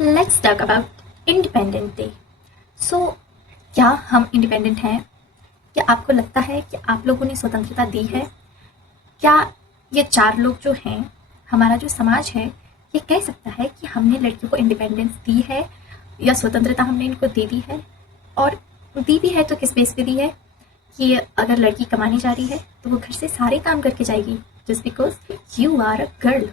Let's talk about independent day. So क्या हम independent हैं? क्या आपको लगता है कि आप लोगों ने स्वतंत्रता दी है? क्या ये चार लोग जो हैं, हमारा जो समाज है, ये कह सकता है कि हमने लड़कियों को इंडिपेंडेंस दी है या स्वतंत्रता हमने इनको दे दी है? और दी भी है तो किस बेस पे दी है? कि अगर लड़की कमाने जा रही है तो वो घर से सारे काम करके जाएगी just because you are a girl.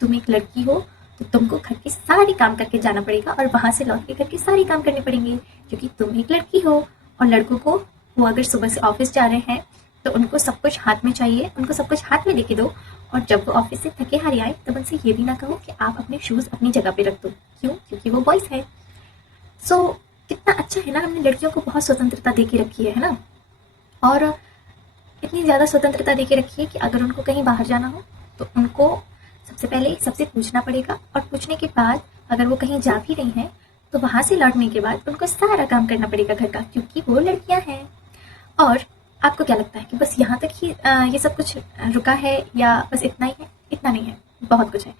तुम एक लड़की हो तो तुमको घर के सारे काम करके जाना पड़ेगा और वहां से लौट के घर के सारे काम करने पड़ेंगे क्योंकि तुम एक लड़की हो। और लड़कों को, वो अगर सुबह से ऑफिस जा रहे हैं तो उनको सब कुछ हाथ में चाहिए, उनको सब कुछ हाथ में लेके दो। और जब वो ऑफिस से थके हारे आए तब उनसे ये भी ना कहो कि आप अपने शूज अपनी जगह पे रख दो। क्यों? क्योंकि वो बॉयज है। सो कितना अच्छा है ना, हमने लड़कियों को बहुत स्वतंत्रता दे के रखी है ना। और इतनी ज़्यादा स्वतंत्रता दे के रखी है कि अगर उनको कहीं बाहर जाना हो तो उनको सबसे पहले सबसे पूछना पड़ेगा, और पूछने के बाद अगर वो कहीं जा भी रही हैं तो वहाँ से लौटने के बाद उनको सारा काम करना पड़ेगा घर का, क्योंकि वो लड़कियाँ हैं। और आपको क्या लगता है कि बस यहाँ तक ही ये सब कुछ रुका है या बस इतना ही है? इतना नहीं है, बहुत कुछ है।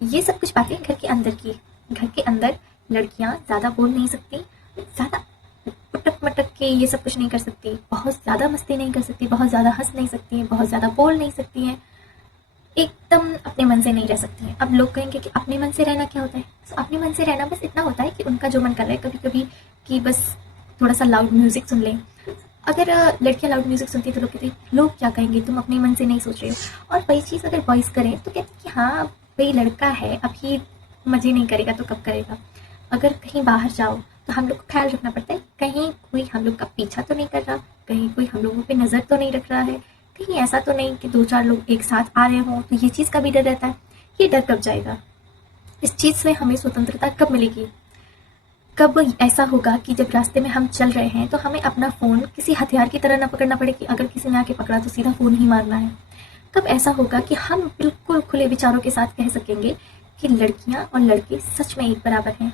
ये सब कुछ बातें घर के अंदर की। घर के अंदर लड़कियाँ ज़्यादा बोल नहीं सकती, ज़्यादा उटक मटक के ये सब कुछ नहीं कर सकती, बहुत ज़्यादा मस्ती नहीं कर सकती, बहुत ज़्यादा हंस नहीं सकती हैं, बहुत ज़्यादा बोल नहीं सकती हैं, एकदम अपने मन से नहीं रह सकती हैं। अब लोग कहेंगे कि अपने मन से रहना क्या होता है? तो अपने मन से रहना बस इतना होता है कि उनका जो मन कर रहा है कभी कभी कि बस थोड़ा सा लाउड म्यूजिक सुन लें। अगर लड़कियां लाउड म्यूजिक सुनती है तो लोग कहते हैं लोग क्या कहेंगे, तुम अपने मन से नहीं सोच रहे हो। और वही चीज़ अगर बॉयज़ करें तो कहते हैं कि हाँ भाई लड़का है, अभी मजे नहीं करेगा तो कब करेगा। अगर कहीं बाहर जाओ तो हम लोग को ख्याल रखना पड़ता है कहीं कोई हम लोग का पीछा तो नहीं कर रहा, कहीं कोई हम लोगों पे नज़र तो नहीं रख रहा है, कहीं ऐसा तो नहीं कि दो चार लोग एक साथ आ रहे हों। तो ये चीज़ का भी डर रहता है। ये डर कब जाएगा? इस चीज़ से हमें स्वतंत्रता कब मिलेगी? कब ऐसा होगा कि जब रास्ते में हम चल रहे हैं तो हमें अपना फ़ोन किसी हथियार की तरह ना पकड़ना पड़े कि अगर किसी ने आके पकड़ा तो सीधा फ़ोन ही मारना है। कब ऐसा होगा कि हम बिल्कुल खुले विचारों के साथ कह सकेंगे कि लड़कियां और लड़के सच में एक बराबर हैं,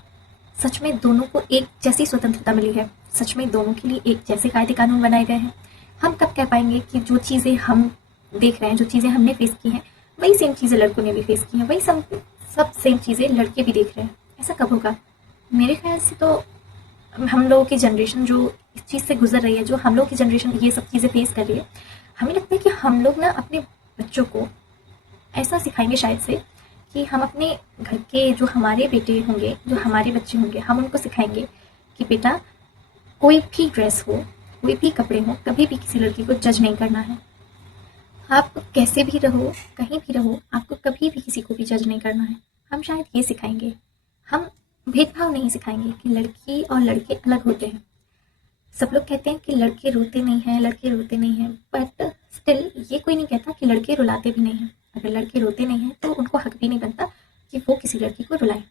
सच में दोनों को एक जैसी स्वतंत्रता मिली है, सच में दोनों के लिए एक जैसे कायदे कानून बनाए गए हैं। हम कब कह पाएंगे कि जो चीज़ें हम देख रहे हैं, जो चीज़ें हमने फेस की हैं, वही सेम चीज़ें लड़कों ने भी फेस की हैं, वही सब सेम चीज़ें लड़के भी देख रहे हैं? ऐसा कब होगा? मेरे ख्याल से तो हम लोगों की जनरेशन जो इस चीज़ से गुजर रही है, जो हम लोगों की जनरेशन ये सब चीज़ें फेस कर रही है, हमें लगता है कि हम लोग ना अपने बच्चों को ऐसा सिखाएंगे शायद से कि हम अपने घर के जो हमारे बेटे होंगे, जो हमारे बच्चे होंगे, हम उनको सिखाएंगे कि बेटा कोई भी ड्रेस हो, कोई भी कपड़े हो, कभी भी किसी लड़की को जज नहीं करना है। आप कैसे भी रहो, कहीं भी रहो, आपको कभी भी किसी को भी जज नहीं करना है। हम शायद ये सिखाएंगे। हम भेदभाव नहीं सिखाएंगे कि लड़की और लड़के अलग होते हैं। सब लोग कहते हैं कि लड़के रोते नहीं हैं, लड़के रोते नहीं हैं, बट स्टिल ये कोई नहीं कहता कि लड़के रुलाते भी नहीं हैं। अगर लड़के रोते नहीं हैं तो उनको हक भी नहीं बनता कि वो किसी लड़की को रुलाए।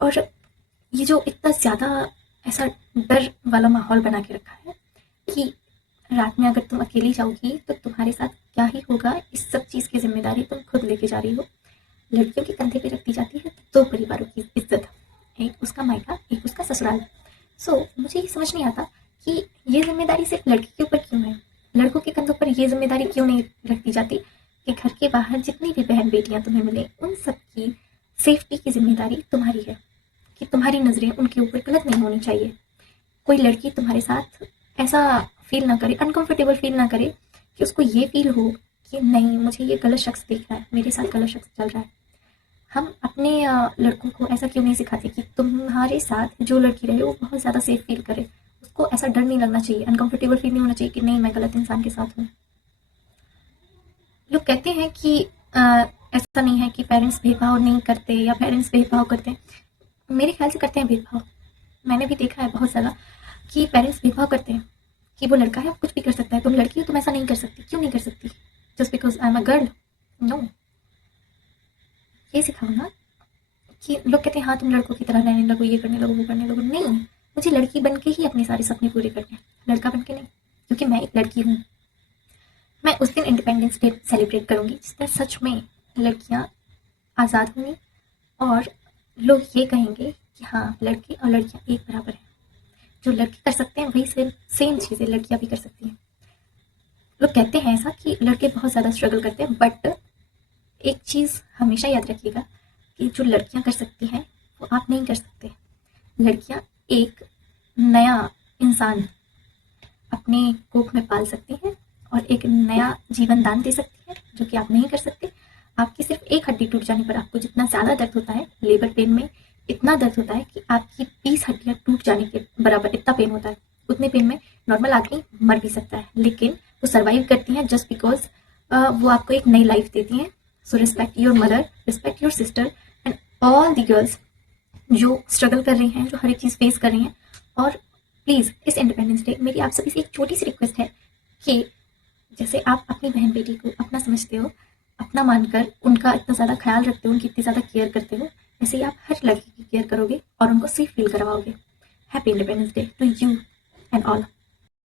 और ये जो इतना ज़्यादा ऐसा डर वाला माहौल बना के रखा है कि रात में अगर तुम अकेली जाओगी तो तुम्हारे साथ क्या ही होगा, इस सब चीज़ की जिम्मेदारी तुम खुद लेके जा रही हो। लड़कियों के कंधे पे रख दी जाती है दो परिवारों की इज्जत, एक उसका मायका, एक उसका ससुराल। मुझे ये समझ नहीं आता कि ये जिम्मेदारी सिर्फ लड़की के ऊपर क्यों है? लड़कों के कंधों पर ये जिम्मेदारी क्यों नहीं रख दी जाती कि घर के बाहर जितनी भी बहन बेटियां तुम्हें मिले उन सब की सेफ्टी की जिम्मेदारी तुम्हारी है, कि तुम्हारी नज़रें उनके ऊपर गलत नहीं होनी चाहिए। कोई लड़की तुम्हारे साथ ऐसा फील ना करे, अनकंफर्टेबल फील ना करे कि उसको ये फील हो कि नहीं मुझे ये गलत शख्स देख रहा है, मेरे साथ गलत शख्स चल रहा है। हम अपने लड़कों को ऐसा क्यों नहीं सिखाते कि तुम्हारे साथ जो लड़की रहे वो बहुत ज़्यादा सेफ फील करे, उसको ऐसा डर नहीं लगना चाहिए, अनकंफर्टेबल फील नहीं होना चाहिए कि नहीं मैं गलत इंसान के साथ हूँ। लोग कहते हैं कि ऐसा नहीं है कि पेरेंट्स भेदभाव नहीं करते या पेरेंट्स भेदभाव करते हैं। मेरे ख्याल से करते हैं भेदभाव। मैंने भी देखा है बहुत ज़्यादा कि पेरेंट्स भेदभाव करते हैं कि वो लड़का है वो कुछ भी कर सकता है, तुम लड़की हो तुम ऐसा नहीं कर सकती। क्यों नहीं कर सकती? Just because I am a girl? No. ये सिखाओ ना कि लोग कहते हैं हाँ तुम लड़कों की तरह रहने लगो, ये करने लगो, वो करने लगो। नहीं, मुझे लड़की बन के ही अपने सारे सपने पूरे करने हैं, लड़का बन के नहीं, क्योंकि मैं एक लड़की हूँ। मैं उस दिन इंडिपेंडेंस डे सेलिब्रेट करूँगी जिस दिन सच में लड़कियाँ आज़ाद होंगी और लोग ये कहेंगे कि हाँ लड़के और लड़कियाँ एक बराबर हैं। जो लड़के कर सकते हैं वही सेम चीज़ें लड़कियाँ भी कर सकती हैं। लोग कहते हैं ऐसा कि लड़के बहुत ज़्यादा स्ट्रगल करते हैं, बट एक चीज़ हमेशा याद रखिएगा कि जो लड़कियां कर सकती हैं वो वो आप नहीं कर सकते। लड़कियां एक नया इंसान अपने कोख में पाल सकती हैं और एक नया जीवन दान दे सकती है, जो कि आप नहीं कर सकते। आपकी सिर्फ एक हड्डी टूट जाने पर आपको जितना ज़्यादा दर्द होता है, लेबर पेन में इतना दर्द होता है कि आपकी 20 हड्डियाँ टूट जाने के बराबर इतना पेन होता है। उतने पेन में नॉर्मल आदमी मर भी सकता है, लेकिन वो सर्वाइव करती हैं जस्ट बिकॉज वो आपको एक नई लाइफ देती हैं। So respect your mother, respect your sister and all the girls जो स्ट्रगल कर रही हैं, जो हर एक चीज़ फेस कर रही हैं। और प्लीज़ इस इंडिपेंडेंस डे मेरी आप सभी से एक छोटी सी रिक्वेस्ट है कि जैसे आप अपनी बहन बेटी को अपना समझते हो, अपना मानकर उनका इतना ज़्यादा ख्याल रखते हो, उनकी इतनी ज़्यादा केयर करते हो, ऐसे ही आप हर लड़की की केयर करोगे और उनको सेफ फील करवाओगे। Happy independence day to you and all.